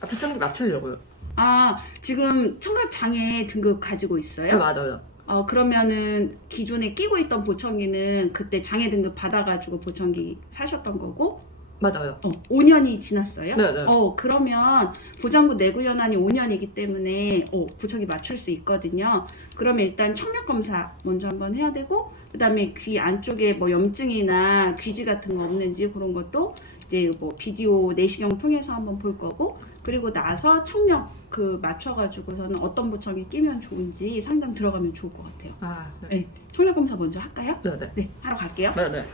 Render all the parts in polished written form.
보청기 맞추려고요. 아, 지금 청각장애 등급 가지고 있어요? 네, 맞아요. 그러면은 기존에 끼고 있던 보청기는 그때 장애 등급 받아가지고 보청기 사셨던 거고? 맞아요. 5년이 지났어요? 네네. 그러면 보장구 내구 연한이 5년이기 때문에 보청기 맞출 수 있거든요. 그러면 일단 청력 검사 먼저 한번 해야 되고, 그 다음에 귀 안쪽에 뭐 염증이나 귀지 같은 거 없는지 그런 것도 이제 뭐 비디오 내시경 통해서 한번 볼 거고, 그리고 나서 청력 맞춰가지고서는 어떤 보청기 끼면 좋은지 상담 들어가면 좋을 것 같아요. 네. 청력 검사 먼저 할까요? 네네. 네, 하러 갈게요. 네네.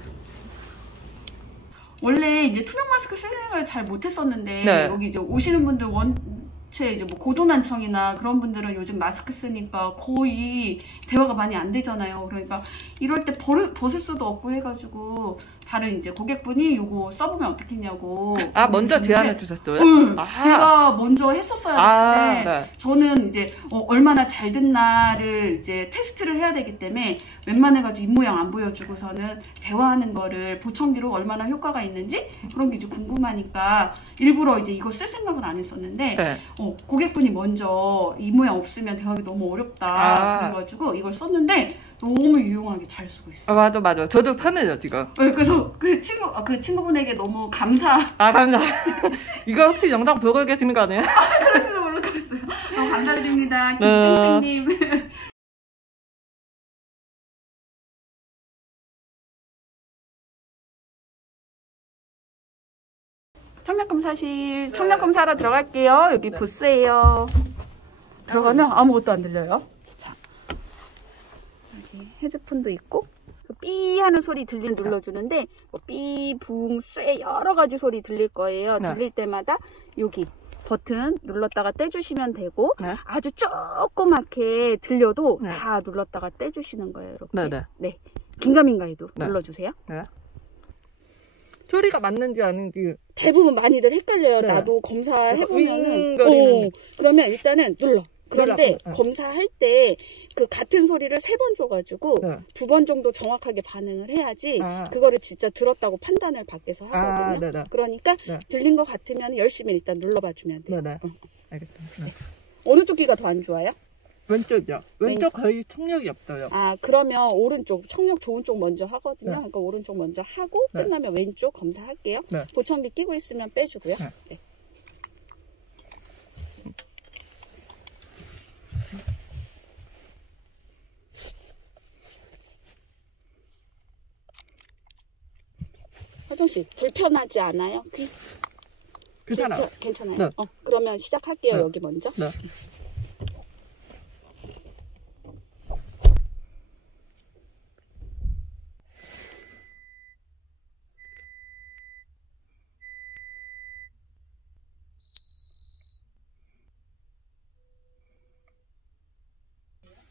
원래 이제 투명 마스크 쓸 생각을 잘 못했었는데, 네. 여기 이제 오시는 분들 원체 이제 뭐 고도난청이나 그런 분들은 요즘 마스크 쓰니까 거의 대화가 많이 안 되잖아요. 그러니까 이럴 때 벗을 수도 없고 해가지고 다른 이제 고객분이 요거 써보면 어떻겠냐고. 먼저 제안해 주셨어요? 응. 제가 먼저 했었어야 되는데, 네. 저는 이제 얼마나 잘 듣나를 이제 테스트를 해야 되기 때문에 웬만해가지고 입모양 안 보여주고서는 대화하는 거를 보청기로 얼마나 효과가 있는지 그런 게 이제 궁금하니까 일부러 이제 이거 쓸 생각을 안 했었는데, 네. 고객분이 먼저 입모양 없으면 대화하기 너무 어렵다 그래가지고 이걸 썼는데 너무 유용하게 잘 쓰고 있어요. 맞아. 저도 편해요, 지금. 네, 그래서 그 친구분에게 너무 감사. 감사. 이거 혹시 영상 보고 계시는 거 아니에요? 그럴지도 모르겠어요. 감사드립니다. 김땡땡님. 청력검사실, 청력검사하러 들어갈게요. 여기 부스예요. 들어가면 아무것도 안 들려요. 자, 여기 헤드폰도 있고, 삐 하는 소리 눌러주는데, 뭐 삐, 붕, 쇠 여러 가지 소리 들릴 거예요. 네. 들릴 때마다 여기 버튼 눌렀다가 떼주시면 되고, 네. 아주 조그맣게 들려도 네. 다 눌렀다가 떼주시는 거예요. 이렇게. 네네. 네. 긴가민가해도 네. 눌러주세요. 네. 소리가 맞는지 아닌지 대부분 많이들 헷갈려요. 네. 나도 검사해보면은. 윙거리는. 그러면 일단은 눌러. 그런데 네. 검사할 때 그 같은 소리를 3번 줘가지고 네. 2번 정도 정확하게 반응을 해야지 그거를 진짜 들었다고 판단을 밖에서 하거든요. 네네. 그러니까 네. 들린 것 같으면 열심히 일단 눌러봐주면 돼요. 네네. 알겠습니다. 네. 어느 쪽 귀가 더 안 좋아요? 왼쪽이요. 왼쪽 거의 청력이 없어요. 그러면 오른쪽, 청력 좋은 쪽 먼저 하거든요. 네. 그러니까 오른쪽 먼저 하고 네. 끝나면 왼쪽 검사할게요. 네. 보청기 끼고 있으면 빼주고요. 네. 네. 화정씨 불편하지 않아요? 괜찮아요. 괜찮아요? 네. 그러면 시작할게요. 네. 여기 먼저. 네.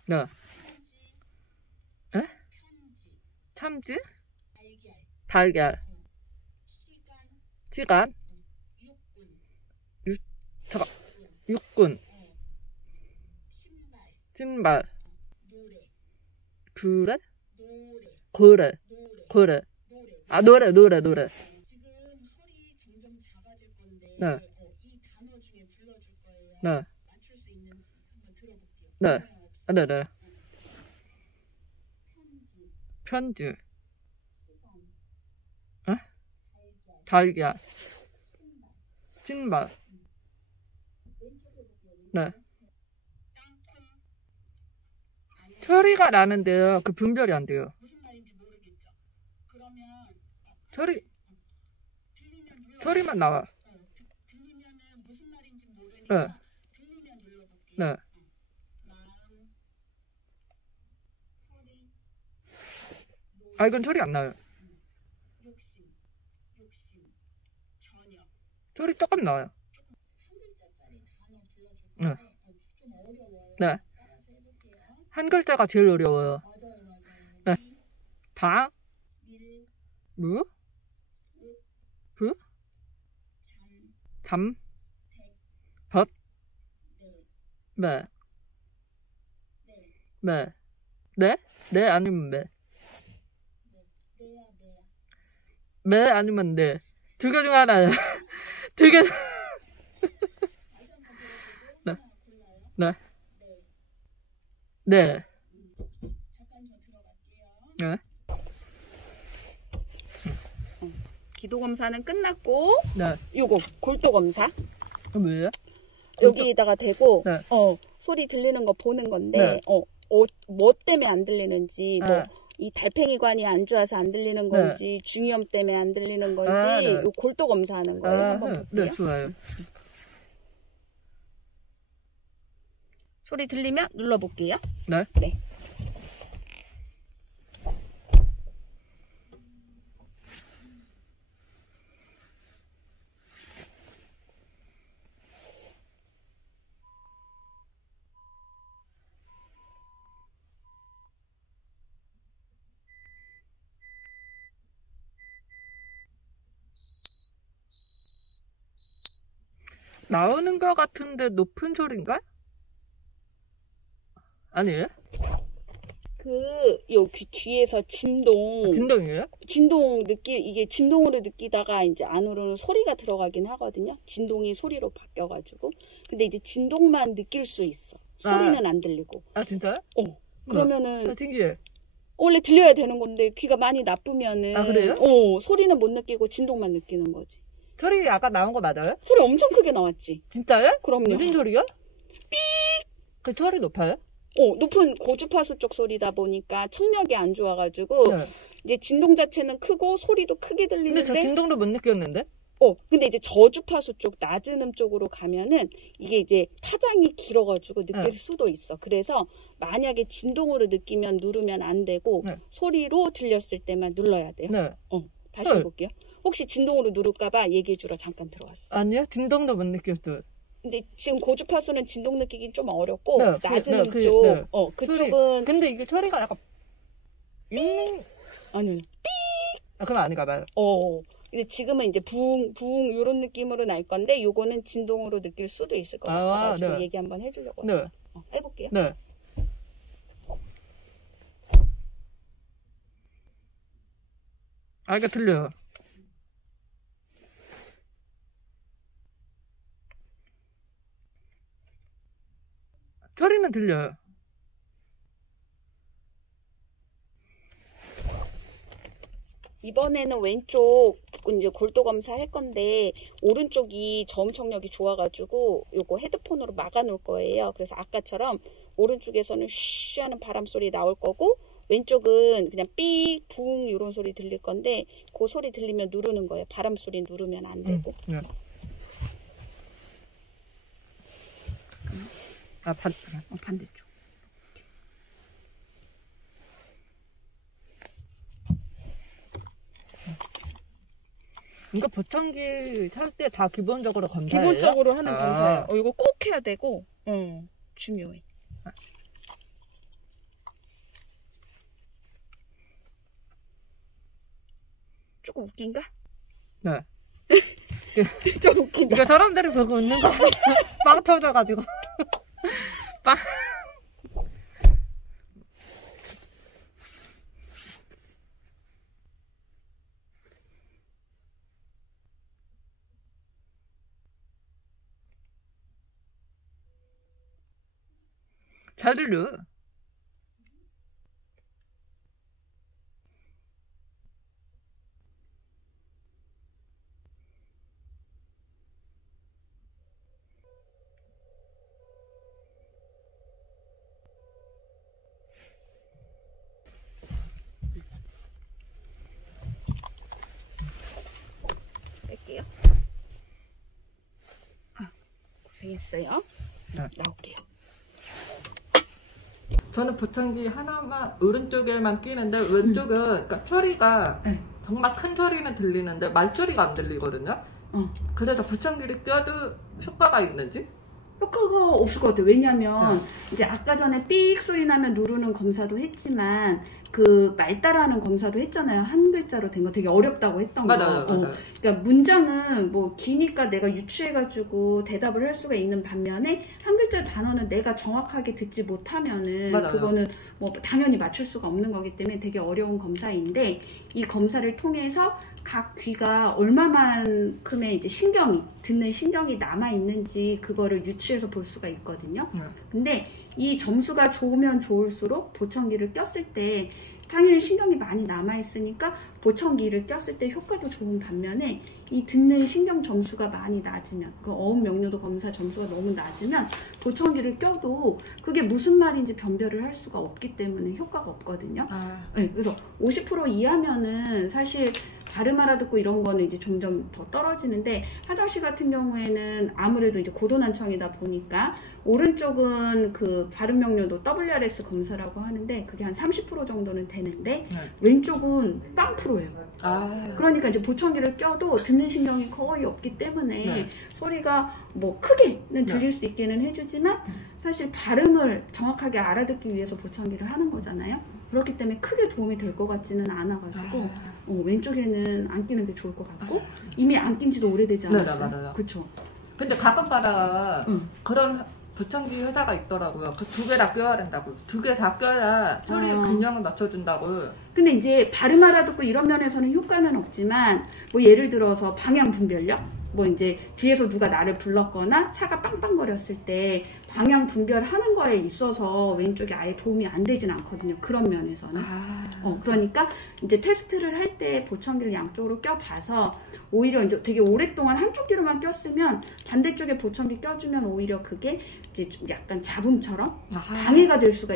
네. 에? 참지? 달걀. 시간. 육군. 신발. 그래? 고래. 노래. 지금 소리 점점 작아질 건데 네. 이 단어 중에 불러줄 거예요. 네. 맞출 수 있는지 한번 들어볼게요. 네. 네네. 편지, 편지. 에? 달걀. 신발. 네. 소리가 나는데요. 그 분별이 안 돼요. 무슨 말인지 모르겠죠. 그러면 소리만 나와. 들리면은 무슨 말인지 모르니까 네. 들리면 눌러볼게요. 네. 마음, 소리, 이건 소리 안 나요. 욕심, 저녁. 소리 조금 나와요. 한 글자짜리 단어 불러줄 네. 건데 좀 어려워요. 네. 따라서 해볼게요. 한 글자가 제일 어려워요. 맞아요. 네. 방, 밀, 무, 부, 잠, 벗, 네, 매, 네? 네 아니면 매. 내야. 매 아니면 네. 두 개 중 하나요. 두 개. 네. 잠깐 저 들어갈게요. 네. 기도 검사는 끝났고 네. 요거 골도 검사 왜요? 여기다가 대고 네. 소리 들리는 거 보는 건데 네. 뭐 때문에 안 들리는지 네. 뭐 이 달팽이관이 안 좋아서 안 들리는 건지 중이염 때문에 안 들리는 건지 요 골도 검사하는 거예요. 한번 볼게요. 네, 좋아요. 소리 들리면 눌러볼게요. 네. 네. 나오는 것 같은데 높은 소리인가? 아니에요? 요 귀 뒤에서 진동이에요? 이게 진동으로 느끼다가 이제 안으로는 소리가 들어가긴 하거든요. 진동이 소리로 바뀌어가지고. 근데 이제 진동만 느낄 수 있어. 소리는 안 들리고. 아, 진짜요? 그러면은 신기해. 원래 들려야 되는 건데 귀가 많이 나쁘면은 아, 그래요? 소리는 못 느끼고 진동만 느끼는 거지. 소리 아까 나온 거 맞아요? 소리 엄청 크게 나왔지. 진짜요? 그럼요. 무슨 소리요? 삑! 그 소리 높아요? 높은 고주파수 쪽 소리다 보니까 청력이 안 좋아가지고 네. 이제 진동 자체는 크고 소리도 크게 근데 들리는데 저 진동도 못 느꼈는데? 근데 이제 저주파수 쪽 낮은 음 쪽으로 가면은 이게 이제 파장이 길어가지고 느낄 네. 수도 있어. 그래서 만약에 진동으로 느끼면 누르면 안 되고 네. 소리로 들렸을 때만 눌러야 돼요. 네. 다시 네. 해볼게요. 혹시 진동으로 누를까봐 얘기해주러 잠깐 들어왔어. 아니요, 진동도 못 느꼈어요. 근데 지금 고주파수는 진동 느끼긴 좀 어렵고 네, 낮은 음 그, 쪽, 네. 그쪽은 근데 이게 소리가 약간 아니요. 그건 아닌가 봐요. 근데 지금은 이제 부웅 이런 느낌으로 날 건데 요거는 진동으로 느낄 수도 있을 것 같아가지고 네. 얘기 한번 해주려고. 네. 해볼게요. 네. 이거 들려요. 소리는 들려요. 이번에는 왼쪽 이제 골도 검사 할 건데 오른쪽이 저음청력이 좋아가지고 요거 헤드폰으로 막아 놓을 거예요. 그래서 아까처럼 오른쪽에서는 쉬 하는 바람 소리 나올 거고 왼쪽은 그냥 삑, 붕 이런 소리 들릴 건데 그 소리 들리면 누르는 거예요. 바람 소리 누르면 안 되고. 네. 반대쪽. 이거 보청기 살 때 다 기본적으로 검사해요? 기본적으로 하는 검사예요. 이거 꼭 해야 되고 중요해. 조금 웃긴가? 네. 좀 웃긴다. 이거 사람들이 보고 웃는 거 빵 터져가지고 빵. 잘 들려. 뺄게요. 고생했어요. 네. 나올게요. 저는 보청기 하나만 오른쪽에만 끼는데 왼쪽은 그러니까 소리가 네. 정말 큰 소리는 들리는데 말소리가 안 들리거든요. 그래서 보청기를 껴도 효과가 있는지? 효과가 없을 것 같아요. 왜냐면 이제 아까 전에 삑 소리 나면 누르는 검사도 했지만 그 말따라하는 검사도 했잖아요. 한 글자로 된 거 되게 어렵다고 했던 거. 맞아요. 그러니까 문장은 뭐 기니까 내가 유추해가지고 대답을 할 수가 있는 반면에 한 글자 단어는 내가 정확하게 듣지 못하면은 맞아요. 그거는 뭐 당연히 맞출 수가 없는 거기 때문에 되게 어려운 검사인데 이 검사를 통해서 각 귀가 얼마만큼의 이제 신경이 듣는 신경이 남아 있는지 그거를 유추해서 볼 수가 있거든요. 근데 이 점수가 좋으면 좋을수록 보청기를 꼈을 때 당연히 신경이 많이 남아 있으니까 보청기를 꼈을 때 효과도 좋은 반면에 이 듣는 신경 점수가 많이 낮으면 그 어음 명료도 검사 점수가 너무 낮으면 보청기를 껴도 그게 무슨 말인지 변별을 할 수가 없기 때문에 효과가 없거든요. 네, 그래서 50% 이하면은 사실 발음 알아듣고 이런 거는 이제 점점 더 떨어지는데 하정씨 같은 경우에는 아무래도 이제 고도난청이다 보니까 오른쪽은 그 발음 명료도 WRS 검사라고 하는데 그게 한 30% 정도는 되는데 왼쪽은 0%예요. 그러니까 이제 보청기를 껴도 듣는 신경이 거의 없기 때문에 소리가 뭐 크게는 들릴 수 있게는 해주지만 사실 발음을 정확하게 알아듣기 위해서 보청기를 하는 거잖아요. 그렇기 때문에 크게 도움이 될 것 같지는 않아가지고 왼쪽에는 안 끼는 게 좋을 것 같고 이미 안 낀 지도 오래되지 않았어요? 네, 맞아요. 그쵸? 근데 가끔 가다가 그런 보청기 회사가 있더라고요. 그 두 개 다 껴야 된다고. 두 개 다 껴야 소리 균형을 맞춰준다고. 근데 이제 발음 알아듣고 이런 면에서는 효과는 없지만 뭐 예를 들어서 방향 분별력? 뭐 이제 뒤에서 누가 나를 불렀거나 차가 빵빵거렸을 때 방향 분별하는 거에 있어서 왼쪽이 아예 도움이 안 되진 않거든요. 그런 면에서는. 그러니까 이제 테스트를 할 때 보청기를 양쪽으로 껴봐서 오히려 이제 되게 오랫동안 한쪽 귀로만 꼈으면 반대쪽에 보청기 껴주면 오히려 그게 이제 좀 약간 잡음처럼 방해가 될 수가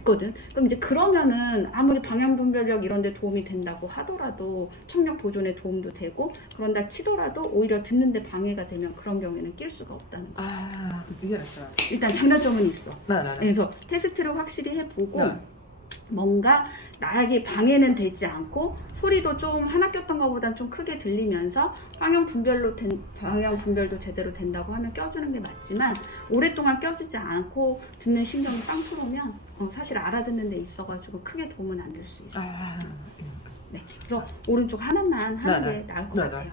있거든. 그럼 이제 그러면은 아무리 방향 분별력 이런 데 도움이 된다고 하더라도 청력 보존에 도움도 되고 그런다 치더라도 오히려 듣는데 방해가 되면 그런 경우에는 낄 수가 없다는 거지. 이해했어요. 일단 장단점은 있어. 그래서 테스트를 확실히 해보고 뭔가 나에게 방해는 되지 않고 소리도 좀 하나 꼈던 것보단 좀 크게 들리면서 방향 분별도 제대로 된다고 하면 껴주는 게 맞지만 오랫동안 껴주지 않고 듣는 신경이 0%면 사실 알아듣는 데 있어가지고 크게 도움은 안 될 수 있어요. 네, 그래서 오른쪽 하나만 하는 게 나을 것 같아요.